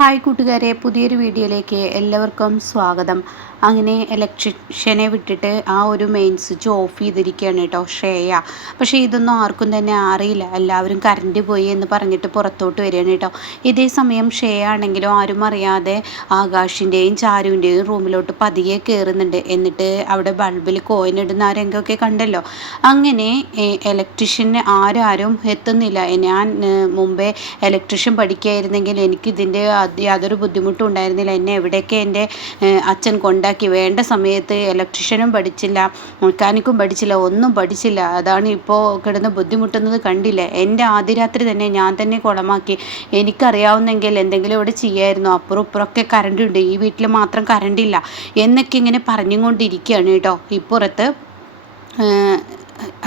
Hi കൂട്ടുകാരെ, പുതിയൊരു വീഡിയോയിലേക്ക് എല്ലാവർക്കും സ്വാഗതം. അങ്ങനെ ഇലക്ട്രീഷ്യനെ വിട്ടിട്ട് ആ ഒരു മെയിൻ സ്വിച്ച് ഓഫ് ചെയ്തിരിക്കുകയാണ് കേട്ടോ ശ്രേയ. പക്ഷേ ഇതൊന്നും ആർക്കും തന്നെ അറിയില്ല. എല്ലാവരും കറണ്ട് പോയി എന്ന് പറഞ്ഞിട്ട് പുറത്തോട്ട് വരികയാണ് കേട്ടോ. ഇതേ സമയം ശ്രേയ ആണെങ്കിലും ആരും അറിയാതെ ആകാശിൻ്റെയും ചാരുവിൻ്റെയും റൂമിലോട്ട് പതിയെ കയറുന്നുണ്ട്. എന്നിട്ട് അവിടെ ബൾബിൽ കോയിൻ ഇടുന്ന ആ രംഗമൊക്കെ കണ്ടല്ലോ. അങ്ങനെ ഇലക്ട്രീഷ്യൻ ആരും എത്തുന്നില്ല. ഞാൻ മുമ്പേ ഇലക്ട്രീഷ്യൻ പഠിക്കുകയായിരുന്നെങ്കിൽ എനിക്കിതിൻ്റെ യാതൊരു ബുദ്ധിമുട്ടും ഉണ്ടായിരുന്നില്ല. എന്നെ എവിടെയൊക്കെ എൻ്റെ അച്ഛൻ കൊണ്ടാക്കി. വേണ്ട സമയത്ത് ഇലക്ട്രീഷ്യനും പഠിച്ചില്ല, മെക്കാനിക്കും പഠിച്ചില്ല, ഒന്നും പഠിച്ചില്ല. അതാണ് ഇപ്പോൾ കിടന്ന് ബുദ്ധിമുട്ടുന്നത് കണ്ടില്ലേ. എൻ്റെ ആദ്യ രാത്രി തന്നെ ഞാൻ തന്നെ കുളമാക്കി. എനിക്കറിയാവുന്നെങ്കിൽ എന്തെങ്കിലും ഇവിടെ ചെയ്യായിരുന്നു. അപ്പുറം ഇപ്പുറമൊക്കെ കറണ്ട് ഉണ്ട്, ഈ വീട്ടിൽ മാത്രം കറണ്ടില്ല എന്നൊക്കെ ഇങ്ങനെ പറഞ്ഞുകൊണ്ടിരിക്കുകയാണ് കേട്ടോ ഇപ്പുറത്ത്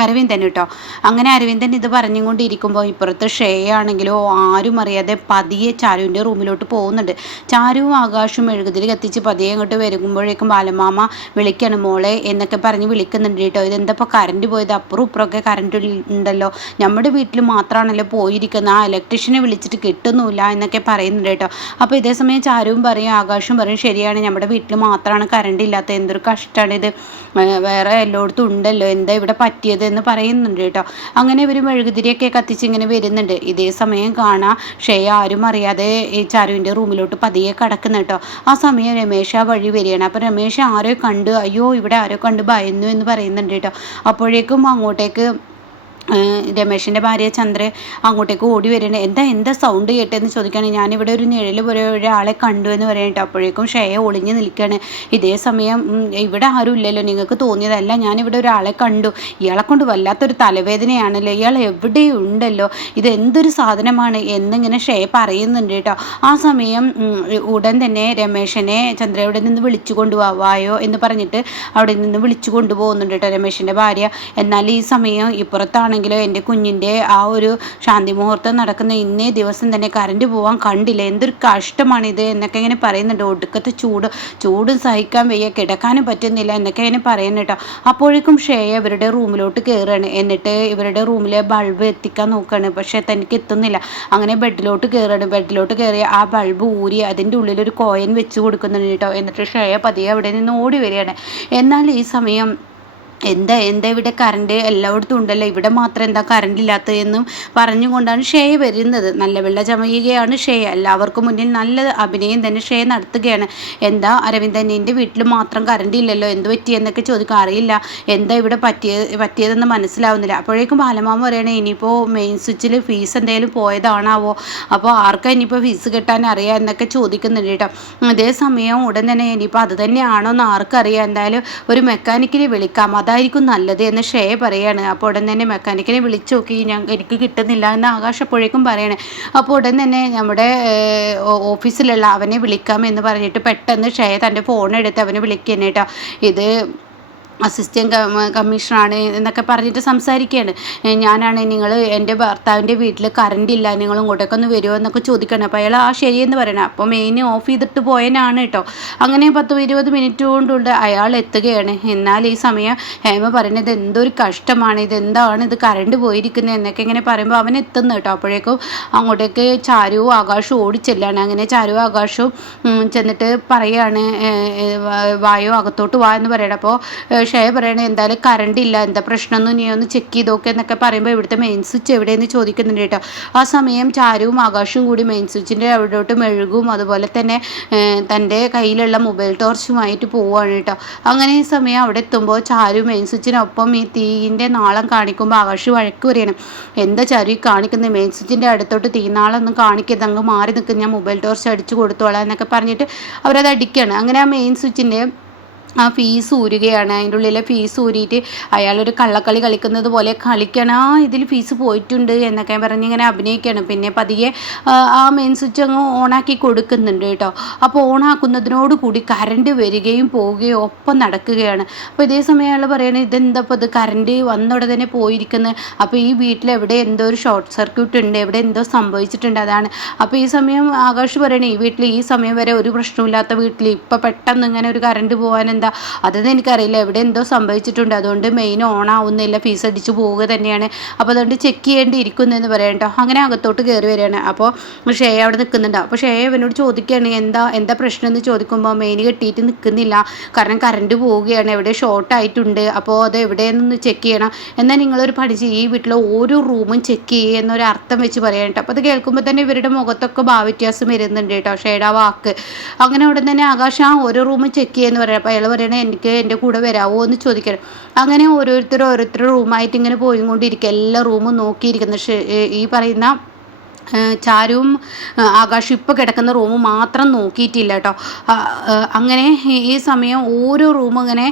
അരവിന്ദൻ കേട്ടോ. അങ്ങനെ അരവിന്ദൻ ഇത് പറഞ്ഞുകൊണ്ടിരിക്കുമ്പോൾ ഇപ്പുറത്ത് ശ്രേയ ആണെങ്കിലോ ആരും അറിയാതെ പതിയെ ചാരുവിൻ്റെ റൂമിലോട്ട് പോകുന്നുണ്ട്. ചാരുവും ആകാശവും മെഴുകുതിരി കത്തിച്ച് പതിയെ അങ്ങോട്ട് വരുമ്പോഴേക്കും ബാലമാമ വിളിക്കണം മോളെ എന്നൊക്കെ പറഞ്ഞ് വിളിക്കുന്നുണ്ട് കേട്ടോ. ഇതെന്താ ഇപ്പോൾ കറണ്ട് പോയത്? അപ്പുറം ഇപ്പുറമൊക്കെ കറണ്ട് ഉണ്ടല്ലോ, നമ്മുടെ വീട്ടിൽ മാത്രമാണല്ലോ പോയിരിക്കുന്നത്, ആ ഇലക്ട്രീഷ്യനെ വിളിച്ചിട്ട് കിട്ടുന്നില്ല എന്നൊക്കെ പറയുന്നുണ്ട് കേട്ടോ. അപ്പോൾ ഇതേ സമയം ചാരുവും പറയും ആകാശവും പറയും ശരിയാണ്, നമ്മുടെ വീട്ടിൽ മാത്രമാണ് കറണ്ട് ഇല്ലാത്തത്, എന്തൊരു കഷ്ടമാണിത്, വേറെ എല്ലായിടത്തും ഉണ്ടല്ലോ, എന്താ ഇവിടെ പറ്റിയത് എന്ന് പറയുന്നുണ്ട് കേട്ടോ. അങ്ങനെ ഇവർ മെഴുകുതിരിയൊക്കെ കത്തിച്ച് ഇങ്ങനെ വരുന്നുണ്ട്. ഇതേ സമയം കാണാം ശ്രേയ ആരും അറിയാതെ ഈ ചാരുവിൻ്റെ റൂമിലോട്ട് പതിയെ കടക്കുന്നു കേട്ടോ. ആ സമയം രമേശ് ആ വഴി വരികയാണ്. അപ്പോൾ രമേശ് ആരോ കണ്ട്, അയ്യോ ഇവിടെ ആരോ കണ്ട് ഭയന്നു എന്ന് പറയുന്നുണ്ട് കേട്ടോ. അപ്പോഴേക്കും അങ്ങോട്ടേക്ക് രമേശിൻ്റെ ഭാര്യ ചന്ദ്ര അങ്ങോട്ടേക്ക് ഓടി വരികയാണ്. എന്താ സൗണ്ട് കേട്ടതെന്ന് ചോദിക്കുകയാണ്. ഞാനിവിടെ ഒരു നിഴൽ പോലെ ഒരാളെ കണ്ടു എന്ന് പറയട്ടോ. അപ്പോഴേക്കും ശ്രേയ ഒളിഞ്ഞ് നിൽക്കുകയാണ്. ഇതേ സമയം ഇവിടെ ആരും ഇല്ലല്ലോ, നിങ്ങൾക്ക് തോന്നിയതല്ല, ഞാനിവിടെ ഒരാളെ കണ്ടു, ഇയാളെ കൊണ്ട് വല്ലാത്തൊരു തലവേദനയാണല്ലോ, ഇയാൾ എവിടെയുണ്ടല്ലോ, ഇതെന്തൊരു സാധനമാണ് എന്നിങ്ങനെ ശ്രേയ പറയുന്നുണ്ട് കേട്ടോ. ആ സമയം ഉടൻ തന്നെ രമേശനെ ചന്ദ്രയുടെ നിന്ന് വിളിച്ചു കൊണ്ടുപോവായോ എന്ന് പറഞ്ഞിട്ട് അവിടെ നിന്ന് വിളിച്ചു കൊണ്ടുപോകുന്നുണ്ട് കേട്ടോ രമേശിൻ്റെ ഭാര്യ. എന്നാൽ ഈ സമയം ഇപ്പുറത്താണ് എൻ്റെ കുഞ്ഞിൻ്റെ ആ ഒരു ശാന്തി മുഹൂർത്തം നടക്കുന്ന ഇന്നേ ദിവസം തന്നെ കറണ്ട് പോകാൻ കണ്ടില്ല, എന്തൊരു കഷ്ടമാണിത് എന്നൊക്കെ ഇങ്ങനെ പറയുന്നുണ്ട്. ഒടുക്കത്തെ ചൂടും സഹിക്കാൻ വയ്യ, കിടക്കാനും പറ്റുന്നില്ല എന്നൊക്കെ ഇങ്ങനെ പറയുന്നു കേട്ടോ. അപ്പോഴേക്കും ശ്രേയ ഇവരുടെ റൂമിലോട്ട് കയറുകയാണ്. എന്നിട്ട് ഇവരുടെ റൂമിലെ ബൾബ് എത്തിക്കാൻ നോക്കുകയാണ്. പക്ഷേ തനിക്ക് എത്തുന്നില്ല. അങ്ങനെ ബെഡിലോട്ട് കയറുകയാണ്. ബെഡിലോട്ട് കയറി ആ ബൾബ് ഊരി അതിൻ്റെ ഉള്ളിൽ ഒരു കോയിൻ വെച്ച് കൊടുക്കുന്നുണ്ട് കേട്ടോ. എന്നിട്ട് ശ്രേയ പതിയെ അവിടെ നിന്ന് ഓടി വരികയാണ്. എന്നാൽ ഈ സമയം എന്താ ഇവിടെ കറണ്ട് എല്ലായിടത്തും ഉണ്ടല്ലോ, ഇവിടെ മാത്രം എന്താ കറണ്ട് ഇല്ലാത്തതെന്നും പറഞ്ഞുകൊണ്ടാണ് ശ്രേയ വരുന്നത്. നല്ല വെള്ള ചമയുകയാണ് ശ്രേയ. എല്ലാവർക്കും മുന്നിൽ നല്ല അഭിനയം തന്നെ ശ്രേയ നടത്തുകയാണ്. എന്താ അരവിന്ദൻ, എൻ്റെ വീട്ടിൽ മാത്രം കറണ്ട് ഇല്ലല്ലോ, എന്ത് പറ്റിയെന്നൊക്കെ ചോദിക്കാൻ അറിയില്ല, എന്താ ഇവിടെ പറ്റിയതെന്ന് മനസ്സിലാവുന്നില്ല. അപ്പോഴേക്കും ബാലമാമ പറയണേ ഇനിയിപ്പോൾ മെയിൻ സ്വിച്ചിൽ ഫീസ് എന്തെങ്കിലും പോയതാണാവോ, അപ്പോൾ ആർക്കാ ഇനിയിപ്പോൾ ഫീസ് കിട്ടാൻ അറിയാം എന്നൊക്കെ ചോദിക്കുന്നുണ്ട് കേട്ടോ. അതേസമയം ഉടൻ തന്നെ ഇനിയിപ്പോൾ അത് തന്നെയാണോ എന്ന് ആർക്കറിയാം, എന്തായാലും ഒരു മെക്കാനിക്കിനെ വിളിക്കാം, അതായിരിക്കും നല്ലത് എന്ന് ശ്രേയ പറയാണ്. അപ്പോൾ ഉടൻ തന്നെ മെക്കാനിക്കിനെ വിളിച്ചു നോക്കി, എനിക്ക് കിട്ടുന്നില്ല എന്ന് ആകാശ് അപ്പോഴേക്കും പറയണേ. അപ്പോൾ ഉടൻ തന്നെ നമ്മുടെ ഓഫീസിലുള്ള അവനെ വിളിക്കാം എന്ന് പറഞ്ഞിട്ട് പെട്ടെന്ന് ശ്രേയ തൻ്റെ ഫോൺ എടുത്ത് അവനെ വിളിക്കുന്നു കേട്ടോ. ഇത് അസിസ്റ്റൻറ്റ് കമ്മീഷണറാണ് എന്നൊക്കെ പറഞ്ഞിട്ട് സംസാരിക്കുകയാണ്. ഞാനാണ്, നിങ്ങൾ എൻ്റെ ഭർത്താവിൻ്റെ വീട്ടിൽ കറണ്ട് ഇല്ല, നിങ്ങൾ ഇങ്ങോട്ടേക്കൊന്ന് വരുമോ എന്നൊക്കെ ചോദിക്കണം. അപ്പോൾ അയാൾ ആ ശരിയെന്ന് പറയണം. അപ്പോൾ മെയിൻ ഓഫ് ചെയ്തിട്ട് പോയനാണ് കേട്ടോ. അങ്ങനെ 10-20 മിനിറ്റ് കൊണ്ടുണ്ട് അയാൾ എത്തുകയാണ്. എന്നാൽ ഈ സമയം ഹേമ പറയുന്നത് എന്തൊരു കഷ്ടമാണ്, ഇതെന്താണ് ഇത് കറണ്ട് പോയിരിക്കുന്നത് എന്നൊക്കെ ഇങ്ങനെ പറയുമ്പോൾ അവൻ എത്തുന്നു കേട്ടോ. അപ്പോഴേക്കും അങ്ങോട്ടേക്ക് ചാരുവും ആകാശവും ഓടിച്ചെല്ലാണ്. അങ്ങനെ ചാരുവും ആകാശവും ചെന്നിട്ട് പറയുകയാണ് വായോ അകത്തോട്ട് വാ എന്ന് പറയണം. അപ്പോൾ ശ്രേയ പറയണേ എന്തായാലും കറണ്ട് ഇല്ല, എന്താ പ്രശ്നമൊന്നും നീ ഒന്ന് ചെക്ക് ചെയ്തോക്കെ എന്നൊക്കെ പറയുമ്പോൾ ഇവിടുത്തെ മെയിൻ സ്വിച്ച് എവിടെയെന്ന് ചോദിക്കുന്നുണ്ട് കേട്ടോ. ആ സമയം ചാരുവും ആകാശവും കൂടി മെയിൻ സ്വിച്ചിൻ്റെ അവിടോട്ട് മെഴുകും അതുപോലെ തന്നെ തൻ്റെ കയ്യിലുള്ള മൊബൈൽ ടോർച്ചുമായിട്ട് പോവുകയാണ് കേട്ടോ. അങ്ങനെ ഈ സമയം അവിടെ എത്തുമ്പോൾ ചാരു മെയിൻ സ്വിച്ചിനൊപ്പം ഈ തീയിൻ്റെ നാളം കാണിക്കുമ്പോൾ ആകാശ് വഴക്ക് പറയണം. എന്താ ചാരു ഈ കാണിക്കുന്നത്, മെയിൻ സ്വിച്ചിൻ്റെ അടുത്തോട്ട് തീനാളൊന്നും കാണിക്കരുത്, അങ്ങ് മാറി നിൽക്കും, ഞാൻ മൊബൈൽ ടോർച്ച് അടിച്ചു കൊടുത്തോളാം എന്നൊക്കെ പറഞ്ഞിട്ട് അവരത് അടിക്കുകയാണ്. അങ്ങനെ ആ മെയിൻ സ്വിച്ചിൻ്റെ ആ ഫീസ് ഊരുകയാണ്. അതിൻ്റെ ഉള്ളിലെ ഫീസ് ഊരിയിട്ട് അയാളൊരു കള്ളക്കളി കളിക്കുന്നത് പോലെ കളിക്കണം. ഇതിൽ ഫീസ് പോയിട്ടുണ്ട് എന്നൊക്കെ പറഞ്ഞ് ഇങ്ങനെ അഭിനയിക്കുകയാണ്. പിന്നെ പതിയെ ആ മെയിൻ സ്വിച്ച് അങ്ങ് ഓണാക്കി കൊടുക്കുന്നുണ്ട് കേട്ടോ. അപ്പോൾ ഓണാക്കുന്നതിനോട് കൂടി കറണ്ട് വരികയും പോവുകയും ഒപ്പം നടക്കുകയാണ്. അപ്പോൾ ഇതേ സമയം അയാൾ പറയുന്നത് ഇതെന്താ ഇപ്പോൾ ഇത് കറണ്ട് വന്നോടെ തന്നെ പോയിരിക്കുന്നത്, അപ്പോൾ ഈ വീട്ടിൽ എവിടെ എന്തോ ഒരു ഷോർട്ട് സർക്യൂട്ട് ഉണ്ട്, എവിടെ എന്തോ സംഭവിച്ചിട്ടുണ്ട്, അതാണ്. അപ്പോൾ ഈ സമയം ആകാശ് പറയണേ ഈ വീട്ടിൽ ഈ സമയം വരെ ഒരു പ്രശ്നമില്ലാത്ത വീട്ടിൽ ഇപ്പോൾ പെട്ടെന്ന് ഇങ്ങനെ ഒരു കറണ്ട് പോകാൻ എന്താ അതൊന്നും എനിക്കറിയില്ല, എവിടെ എന്തോ സംഭവിച്ചിട്ടുണ്ട്, അതുകൊണ്ട് മെയിൻ ഓൺ ആവുന്നില്ല, ഫീസ് അടിച്ച് പോവുക തന്നെയാണ്, അപ്പോൾ അതുകൊണ്ട് ചെക്ക് ചെയ്യേണ്ടിയിരിക്കുന്നു എന്ന് പറയാം കേട്ടോ. അങ്ങനെ അകത്തോട്ട് കയറി വരികയാണ്. അപ്പോൾ ഷേയ അവിടെ നിൽക്കുന്നുണ്ട്. അപ്പോൾ ഷേയ അവനോട് ചോദിക്കുകയാണ് എന്താ പ്രശ്നം എന്ന് ചോദിക്കുമ്പോൾ മെയിൻ കെട്ടിയിട്ട് നിൽക്കുന്നില്ല, കാരണം കറണ്ട് പോവുകയാണ്, എവിടെ ഷോർട്ട് ആയിട്ടുണ്ട്, അപ്പോൾ അത് എവിടെയെന്നൊന്ന് ചെക്ക് ചെയ്യണം, എന്നാൽ നിങ്ങളൊരു പണി ചെയ്യും, ഈ വീട്ടിലെ ഓരോ റൂമും ചെക്ക് ചെയ്യുക എന്നൊരു അർത്ഥം വെച്ച് പറയാം കേട്ടോ. അപ്പോൾ അത് കേൾക്കുമ്പോൾ തന്നെ ഇവരുടെ മുഖത്തൊക്കെ ഭാവവ്യത്യാസം വരുന്നുണ്ട് കേട്ടോ, ഷേയുടെ ആ വാക്ക്. അങ്ങനെ ഉടൻ തന്നെ ആകാശ് ഓരോ റൂമും ചെക്ക് ചെയ്യുമെന്ന് പറയാം. അപ്പോൾ അയാൾ പറയണേ എനിക്ക് എൻ്റെ കൂടെ വരാമോ എന്ന് ചോദിക്കണം. അങ്ങനെ ഓരോരുത്തർ റൂമായിട്ട് ഇങ്ങനെ പോയിക്കൊണ്ടിരിക്കുക, എല്ലാ റൂമും നോക്കിയിരിക്കുന്നു. ഈ പറയുന്ന ചാരുവും ആകാശം ഇപ്പോൾ കിടക്കുന്ന റൂം മാത്രം നോക്കിയിട്ടില്ല കേട്ടോ. അങ്ങനെ ഈ സമയം ഓരോ റൂം ഇങ്ങനെ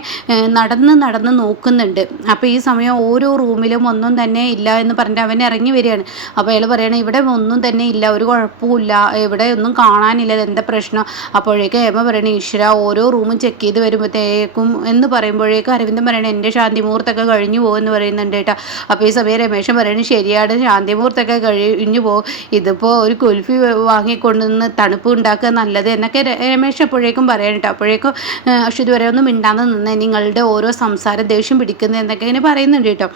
നടന്ന് നോക്കുന്നുണ്ട്. അപ്പോൾ ഈ സമയം ഓരോ റൂമിലും ഒന്നും തന്നെ ഇല്ല എന്ന് പറഞ്ഞിട്ട് അവൻ ഇറങ്ങി വരികയാണ്. അപ്പോൾ അയാൾ പറയണേ ഇവിടെ ഒന്നും തന്നെ ഇല്ല, ഒരു കുഴപ്പമില്ല, ഇവിടെ ഒന്നും കാണാനില്ല, എന്താ പ്രശ്നം. അപ്പോഴേക്കും ഹേമ പറയണേ ഈശ്വര ഓരോ റൂമും ചെക്ക് ചെയ്ത് വരുമ്പോഴത്തേക്കും എന്ന് പറയുമ്പോഴേക്കും അരവിന്ദൻ പറയണേ എൻ്റെ ശാന്തി മുഹൂർത്തൊക്കെ കഴിഞ്ഞു പോകുമെന്ന് പറയുന്നുണ്ട് കേട്ടോ. അപ്പോൾ ഈ സമയം രമേശൻ പറയണേ ശരിയാണ്, ശാന്തി മുഹൂർത്തൊക്കെ കഴിഞ്ഞു പോകും, ഇതിപ്പോൾ ഒരു കുൽഫി വാങ്ങിക്കൊണ്ടുവന്ന് തണുപ്പ് ഉണ്ടാക്കുക നല്ലത് എന്നൊക്കെ രമേശ് അപ്പോഴേക്കും പറയാൻ കേട്ടോ. അപ്പോഴേക്കും അശ്വതി വരെ ഒന്നും മിണ്ടാതെ നിന്ന് നിങ്ങളുടെ ഓരോ സംസാരം ദേഷ്യം പിടിക്കുന്നത് എന്നൊക്കെ ഇങ്ങനെ പറയുന്നുണ്ട് കേട്ടോ.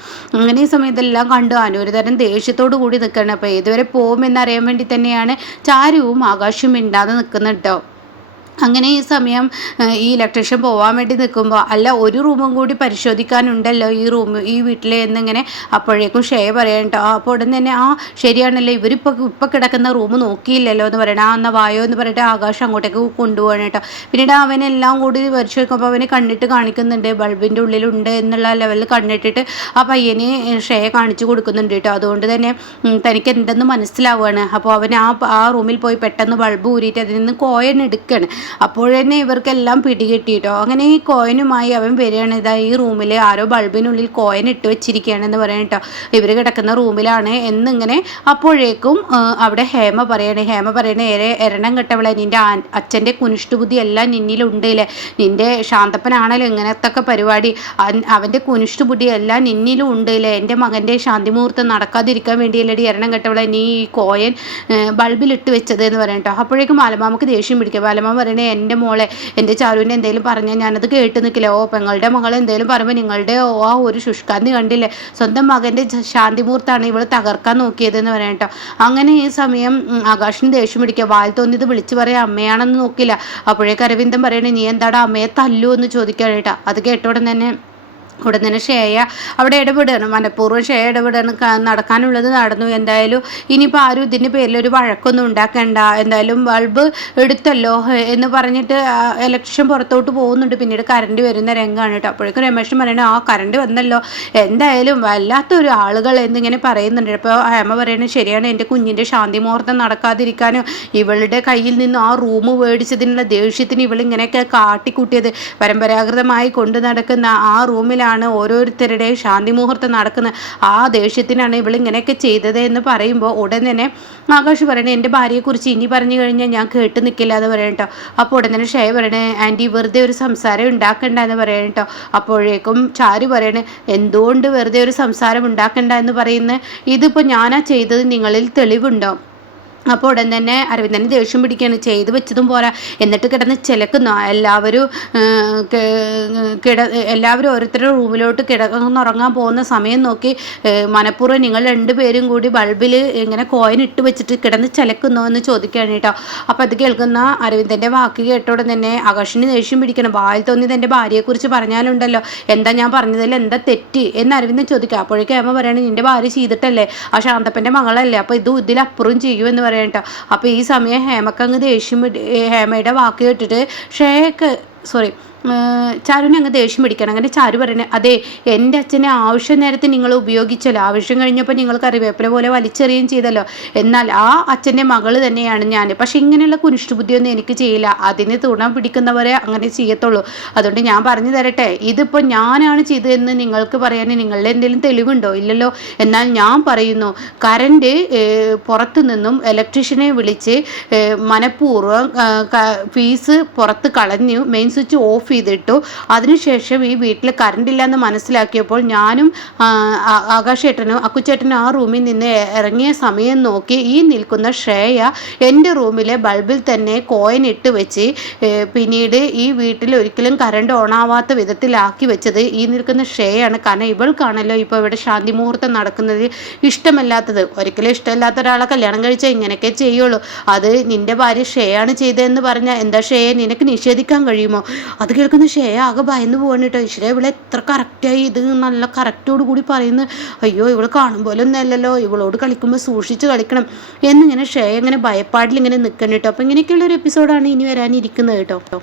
അങ്ങനെ ഈ സമയത്തെല്ലാം കണ്ടു അനു ഒരു തരം ദേഷ്യത്തോടു കൂടി നിൽക്കണം. അപ്പോൾ ഏതുവരെ പോകുമെന്നറിയാൻ വേണ്ടി തന്നെയാണ് ചാരുവും ആകാശവും മിണ്ടാതെ നിൽക്കുന്നത് കേട്ടോ. അങ്ങനെ ഈ സമയം ഈ ഇലക്ട്രീഷ്യൻ പോകാൻ വേണ്ടി നിൽക്കുമ്പോൾ അല്ല ഒരു റൂമും കൂടി പരിശോധിക്കാനുണ്ടല്ലോ ഈ വീട്ടിൽ എന്നിങ്ങനെ അപ്പോഴേക്കും ഷെയർ പറയാൻ കേട്ടോ. അപ്പോൾ ഉടൻ തന്നെ ശരിയാണല്ലോ, ഇവരിപ്പോൾ കിടക്കുന്ന റൂം നോക്കിയില്ലല്ലോ എന്ന് പറയണം. എന്നാൽ വായോ എന്ന് പറഞ്ഞിട്ട് ആകാശം അങ്ങോട്ടേക്ക് കൊണ്ടുപോകണം കേട്ടോ. പിന്നീട് അവനെല്ലാം കൂടി പരിശോധിക്കുമ്പോൾ അവന് കണ്ണിട്ട് കാണിക്കുന്നുണ്ട്, ബൾബിൻ്റെ ഉള്ളിലുണ്ട് എന്നുള്ള ലെവലിൽ കണ്ണിട്ടിട്ട് ആ പയ്യനെ ഷെയർ കാണിച്ചു കൊടുക്കുന്നുണ്ട് കേട്ടോ. അതുകൊണ്ട് തന്നെ തനിക്ക് എന്തെന്ന് മനസ്സിലാവുകയാണ്. അപ്പോൾ അവൻ ആ റൂമിൽ പോയി പെട്ടെന്ന് ബൾബ് ഊരിയിട്ട് അതിൽ നിന്ന് കോയിൻ എടുക്കുകയാണ്. അപ്പോഴന്നെ ഇവർക്കെല്ലാം പിടികിട്ടിട്ടോ. അങ്ങനെ ഈ കോയിനുമായി അവൻ വരികയാണ്. ഇതാ ഈ റൂമിൽ ആരോ ബൾബിനുള്ളിൽ കോയിൻ ഇട്ട് വെച്ചിരിക്കുകയാണെന്ന് പറയാം കേട്ടോ. ഇവർ കിടക്കുന്ന റൂമിലാണ് എന്നിങ്ങനെ. അപ്പോഴേക്കും അവിടെ ഹേമ പറയണേ എരണം കെട്ടവളെ, നിൻ്റെ അച്ഛൻ്റെ കുനിഷ്ടുബുദ്ധി എല്ലാം നിന്നിലുണ്ടല്ലേ, നിൻ്റെ ശാന്തപ്പനാണല്ലോ ഇങ്ങനത്തൊക്കെ പരിപാടി, അവൻ്റെ കുനിഷ്ടുബുദ്ധി എല്ലാം നിന്നിലും ഉണ്ടല്ലേ, എൻ്റെ മകൻ്റെ ശാന്തി മുഹൂർത്തം നടക്കാതിരിക്കാൻ വേണ്ടിയല്ലടി എരണം കെട്ടവളെ നീ ഈ കോയിൻ ബൾബിലിട്ട് വെച്ചത് എന്ന് പറയാം കേട്ടോ. അപ്പോഴേക്കും ബാലമാമക്ക് ദേഷ്യം പിടിക്കുക. ബാലമാമ പറയണേ എൻ്റെ മോളെ, എൻ്റെ ചാരുവിനെ എന്തെങ്കിലും പറഞ്ഞാൽ ഞാനത് കേട്ട് നിൽക്കില്ല. പെങ്ങളുടെ മകൾ എന്തെങ്കിലും പറയുമ്പോൾ നിങ്ങളുടെ ആ ഒരു ശുഷ്കാന്തി കണ്ടില്ലേ, സ്വന്തം മകൻ്റെ ശാന്തി മുഹൂർത്താണ് ഇവൾ തകർക്കാൻ നോക്കിയതെന്ന് പറയാം കേട്ടോ. അങ്ങനെ ഈ സമയം ആകാശിന് ദേഷ്യം പിടിക്കുക. വാൽ തോന്നിയത് വിളിച്ച് പറയാം, അമ്മയാണെന്ന് നോക്കില്ല. അപ്പോഴേക്ക് അരവിന്ദൻ പറയണേ നീ എന്താടാ അമ്മയെ തല്ലു എന്ന് ചോദിക്കാൻ കേട്ടോ. അത് കേട്ടോടെ തന്നെ ഷേയ അവിടെ ഇടപെടുകയാണ്, മനഃപൂർവ്വം ഷേയ ഇടപെടുകയാണ്. നടക്കാനുള്ളത് നടന്നു, എന്തായാലും ഇനിയിപ്പോൾ ആരും ഇതിൻ്റെ പേരിൽ ഒരു വഴക്കൊന്നും ഉണ്ടാക്കണ്ട, എന്തായാലും ബൾബ് എടുത്തല്ലോ എന്ന് പറഞ്ഞിട്ട് ഇലക്ഷൻ പുറത്തോട്ട് പോകുന്നുണ്ട്. പിന്നീട് കറണ്ട് വരുന്ന രംഗമാണ് കേട്ടോ. അപ്പോഴേക്കും രമേശൻ പറയണേ കറണ്ട് വന്നല്ലോ, എന്തായാലും വല്ലാത്തൊരു ആളുകൾ എന്നിങ്ങനെ പറയുന്നുണ്ട്. അപ്പോൾ ഹേമ പറയണേ ശരിയാണ്, എൻ്റെ കുഞ്ഞിൻ്റെ ശാന്തി മുഹൂർത്തം നടക്കാതിരിക്കാനും ഇവളുടെ കയ്യിൽ നിന്ന് ആ റൂം മേടിച്ചതിനുള്ള ദേഷ്യത്തിന് ഇവളിങ്ങനെയൊക്കെ കാട്ടിക്കൂട്ടിയത്, പരമ്പരാഗതമായി കൊണ്ടു നടക്കുന്ന ആ റൂമിൽ ഓരോരുത്തരുടെയും ശാന്തി മുഹൂർത്തം നടക്കുന്ന ആ ദേഷ്യത്തിനാണ് ഇവളിങ്ങനെയൊക്കെ ചെയ്തത് എന്ന് പറയുമ്പോൾ ഉടൻ തന്നെ ആകാശ് പറയണേ എൻ്റെ ഭാര്യയെക്കുറിച്ച് ഇനി പറഞ്ഞു കഴിഞ്ഞാൽ ഞാൻ കേട്ട് നിൽക്കില്ല എന്ന് പറയണം കേട്ടോ. അപ്പോൾ ഉടൻ തന്നെ ഷേ പറയണേ ആൻറ്റി വെറുതെ ഒരു സംസാരം ഉണ്ടാക്കണ്ട എന്ന് പറയണം കേട്ടോ. അപ്പോഴേക്കും ചാരു പറയണേ എന്തുകൊണ്ട് വെറുതെ ഒരു സംസാരം ഉണ്ടാക്കണ്ട എന്ന് പറയുന്നത്, ഇതിപ്പോൾ ഞാനാ ചെയ്തത് നിങ്ങളിൽ തെളിവുണ്ടോ. അപ്പോൾ ഉടൻ തന്നെ അരവിന്ദന് ദേഷ്യം പിടിക്കുകയാണ്. ചെയ്ത് വെച്ചതും പോരാ, എന്നിട്ട് കിടന്ന് ചിലക്കുന്നു. എല്ലാവരും ഓരോരുത്തരുടെ റൂമിലോട്ട് കിടന്നുറങ്ങാൻ പോകുന്ന സമയം നോക്കി മനഃപൂർവ്വം നിങ്ങൾ രണ്ടുപേരും കൂടി ബൾബിൽ ഇങ്ങനെ കോയിൻ ഇട്ട് വെച്ചിട്ട് കിടന്ന് ചിലക്കുന്നോ എന്ന് ചോദിക്കുകയാണ് കേട്ടോ. അപ്പോൾ അത് കേൾക്കുന്ന അരവിന്ദൻ്റെ വാക്ക് കേട്ടോടെ തന്നെ ആകാശിന് ദേഷ്യം പിടിക്കണം. വായിൽ തോന്നി തൻ്റെ ഭാര്യയെക്കുറിച്ച് പറഞ്ഞാലുണ്ടല്ലോ, എന്താ ഞാൻ പറഞ്ഞതിൽ എന്താ തെറ്റ് എന്ന് അരവിന്ദൻ ചോദിക്കുക. അപ്പോഴേക്കും ഹേമ പറയുകയാണ് നിൻ്റെ ഭാര്യ ചെയ്തിട്ടല്ലേ, ആ ശാന്തപ്പൻ്റെ മകളല്ലേ, അപ്പോൾ ഇതിലപ്പുറം ചെയ്യുമെന്ന് പറയും കേട്ടോ. അപ്പോൾ ഈ സമയം ഹേമക്കങ്ങ് ഹേമയുടെ വാക്ക് കേട്ടിട്ട് ചാരുവിനെ അങ്ങ് ദേഷ്യം പിടിക്കണം. അങ്ങനെ ചാരു പറയണേ അതെ, എൻ്റെ അച്ഛനെ ആവശ്യം നേരത്തെ നിങ്ങൾ ഉപയോഗിച്ചല്ലോ, ആവശ്യം കഴിഞ്ഞപ്പോൾ നിങ്ങൾ കറിവേപ്പില പോലെ വലിച്ചെറിയുകയും ചെയ്തല്ലോ, എന്നാൽ ആ അച്ഛൻ്റെ മകൾ തന്നെയാണ് ഞാൻ. പക്ഷെ ഇങ്ങനെയുള്ള കുനിഷ്ഠബുദ്ധിയൊന്നും എനിക്ക് ചെയ്യില്ല, അതിന് തുണ പിടിക്കുന്നവരെ അങ്ങനെ ചെയ്യത്തുള്ളൂ. അതുകൊണ്ട് ഞാൻ പറഞ്ഞു തരട്ടെ, ഇതിപ്പോൾ ഞാനാണ് ചെയ്തതെന്ന് നിങ്ങൾക്ക് പറയാൻ നിങ്ങളുടെ എന്തെങ്കിലും തെളിവുണ്ടോ? ഇല്ലല്ലോ. എന്നാൽ ഞാൻ പറയുന്നു, കറണ്ട് പുറത്തു നിന്നും ഇലക്ട്രീഷ്യനെ വിളിച്ച് മനഃപൂർവ്വം ഫീസ് പുറത്ത് കളഞ്ഞു മെയിൻ സ്വിച്ച് ഓഫ് ചെയ്തിട്ടു. അതിനുശേഷം ഈ വീട്ടിൽ കറണ്ട് ഇല്ലെന്ന് മനസ്സിലാക്കിയപ്പോൾ ഞാനും ആകാശേട്ടനും അക്കുച്ചേട്ടനും ആ റൂമിൽ നിന്ന് ഇറങ്ങിയ സമയം നോക്കി ഈ നിൽക്കുന്ന ശ്രേയ എൻ്റെ റൂമിലെ ബൾബിൽ തന്നെ കോയിൻ ഇട്ട് വെച്ച് പിന്നീട് ഈ വീട്ടിൽ ഒരിക്കലും കറണ്ട് ഓണാവാത്ത വിധത്തിലാക്കി വെച്ചത് ഈ നിൽക്കുന്ന ശ്രേയാണ്. കാരണം ഇവൾക്കാണല്ലോ ഇപ്പോൾ ഇവിടെ ശാന്തി മുഹൂർത്തം നടക്കുന്നത് ഇഷ്ടമല്ലാത്തത്. ഒരിക്കലും ഇഷ്ടമില്ലാത്ത ഒരാളെ കല്യാണം കഴിച്ചാൽ ഇങ്ങനെയൊക്കെ ചെയ്യുള്ളൂ. അത് നിന്റെ ഭാര്യ ശ്രേയാണ് ചെയ്തതെന്ന് പറഞ്ഞാൽ എന്താ ശ്രേയ നിനക്ക് നിഷേധിക്കാൻ കഴിയുമോ? അത് കേൾക്കുന്ന ശ്രേയ ആകെ ഭയന്ന് പോവാണ് കേട്ടോ. ഈശ്വര ഇവളെ എത്ര കറക്റ്റായി ഇത് നല്ല കറക്റ്റോട് കൂടി പറയുന്നു. അയ്യോ ഇവൾ കാണുമ്പോലൊന്നും അല്ലല്ലോ, ഇവളോട് കളിക്കുമ്പോൾ സൂക്ഷിച്ച് കളിക്കണം എന്നിങ്ങനെ ശ്രേയ ഇങ്ങനെ ഭയപ്പാടിൽ ഇങ്ങനെ നിൽക്കണം കേട്ടോ. അപ്പം ഇങ്ങനെയൊക്കെയുള്ള ഒരു എപ്പിസോഡാണ് ഇനി വരാനിരിക്കുന്നത് കേട്ടോ.